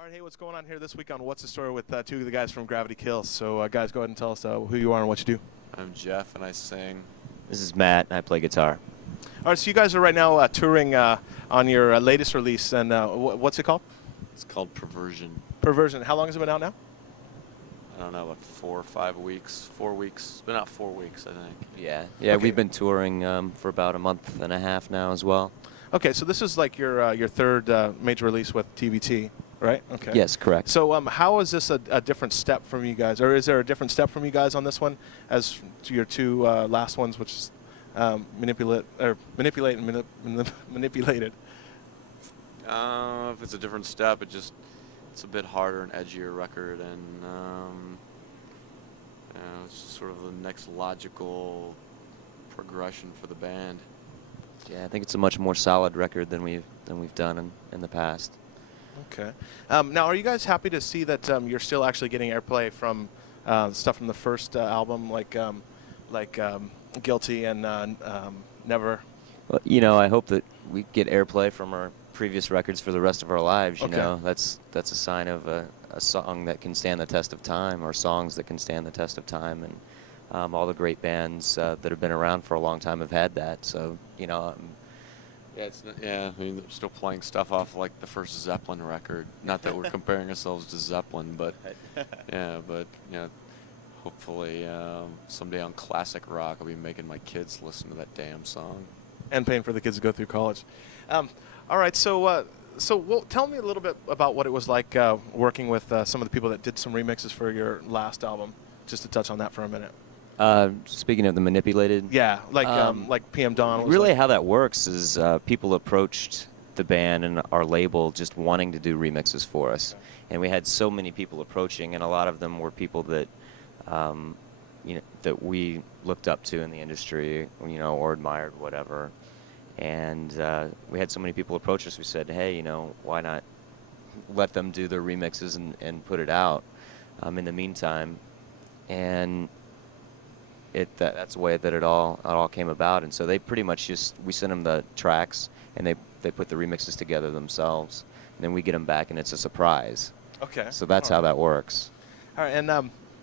All right, hey, what's going on here this week on What's the Story with two of the guys from Gravity Kills? So, guys, go ahead and tell us who you are and what you do. I'm Jeff, and I sing. This is Matt, and I play guitar. All right, so you guys are right now touring on your latest release, and what's it called? It's called Perversion. Perversion. How long has it been out now? I don't know, like 4 or 5 weeks. 4 weeks. It's been out 4 weeks, I think. Yeah, Okay. We've been touring for about a month and a half now as well. Okay, so this is like your third major release with TVT, right? Okay. Yes, correct. So how is this a different step from you guys, or is there a different step from you guys on this one as to your two last ones, which is manipulate and manipulated? If it's a different step, it's a bit harder and edgier record, and it's just sort of the next logical progression for the band. Yeah, I think it's a much more solid record than we've done in the past. Okay. Now, are you guys happy to see that you're still actually getting airplay from stuff from the first album, like Guilty and Never? Well, I hope that we get airplay from our previous records for the rest of our lives. Okay. That's a sign of a song that can stand the test of time, or songs that can stand the test of time, and all the great bands that have been around for a long time have had that. So, Yeah, I mean, they're still playing stuff off like the first Zeppelin record. Not that we're comparing ourselves to Zeppelin, but hopefully someday on classic rock I'll be making my kids listen to that damn song. And paying for the kids to go through college. All right, so tell me a little bit about what it was like working with some of the people that did some remixes for your last album, just to touch on that for a minute. Speaking of the manipulated, Yeah, like PM Dawn. Really, how that works is people approached the band and our label just wanting to do remixes for us, and we had so many people approaching, and a lot of them were people that that we looked up to in the industry, or admired, whatever. And we had so many people approach us. We said, hey, why not let them do their remixes and put it out in the meantime, and that's the way that it all came about. And so they pretty much we sent them the tracks, and they put the remixes together themselves, and then we get them back, and it's a surprise. Okay. So that's how that works. All right, and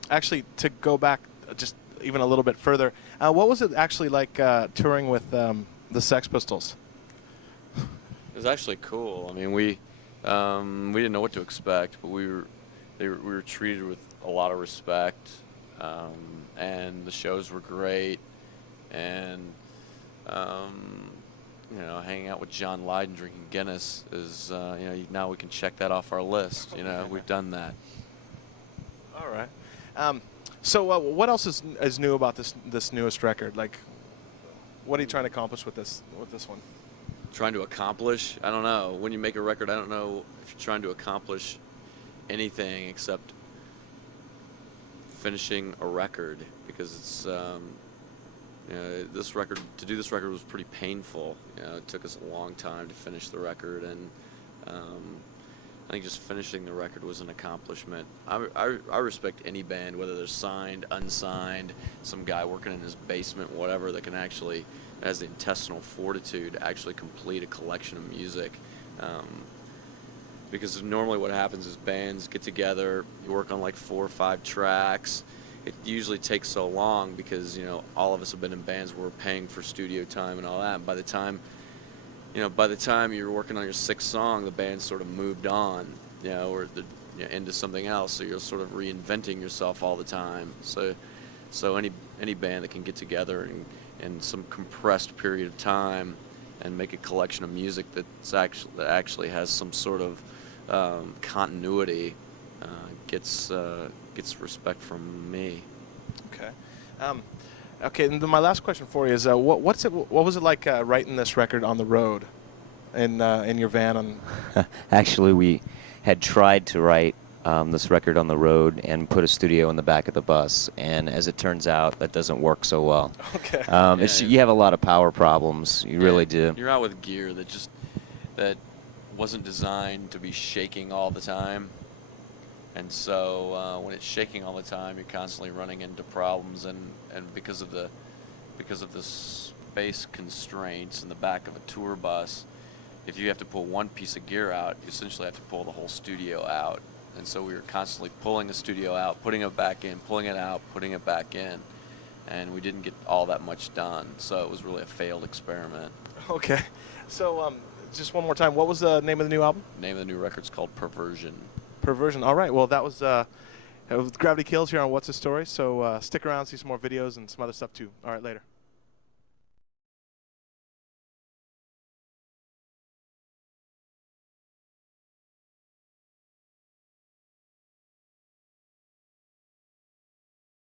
actually, to go back just even a little bit further, what was it actually like touring with the Sex Pistols? It was actually cool. I mean, we didn't know what to expect, but we were treated with a lot of respect. And the shows were great, and hanging out with John Lydon drinking Guinness is now we can check that off our list. We've done that. All right. So what else is new about this newest record? Like, what are you trying to accomplish with this one? Trying to accomplish? I don't know. When you make a record, I don't know if you're trying to accomplish anything except finishing a record, because it's to do this record was pretty painful. It took us a long time to finish the record, and I think just finishing the record was an accomplishment. I respect any band, whether they're signed, unsigned, some guy working in his basement, whatever, that can actually has the intestinal fortitude to actually complete a collection of music. Because normally what happens is bands get together, you work on like 4 or 5 tracks. It usually takes so long because, all of us have been in bands where we're paying for studio time and all that. And by the time you're working on your 6th song, the band's sort of moved on, or into something else. So you're sort of reinventing yourself all the time. So any band that can get together in some compressed period of time and make a collection of music that actually has some sort of continuity gets respect from me. Okay. Okay. And then my last question for you is, what was it like writing this record on the road, in your van? Actually, we had tried to write this record on the road and put a studio in the back of the bus, and as it turns out, that doesn't work so well. Okay. You have a lot of power problems. You really do. You're out with gear that wasn't designed to be shaking all the time, and so when it's shaking all the time, you're constantly running into problems, and because of the space constraints in the back of a tour bus, if you have to pull one piece of gear out, you essentially have to pull the whole studio out. And so we were constantly pulling the studio out, putting it back in, pulling it out, putting it back in. And we didn't get all that much done. So it was really a failed experiment. Okay. So just one more time, what was the name of the new album? The name of the new record's called Perversion. Perversion. All right. Well, that was Gravity Kills here on What's the Story. So stick around, see some more videos and some other stuff too. All right, later.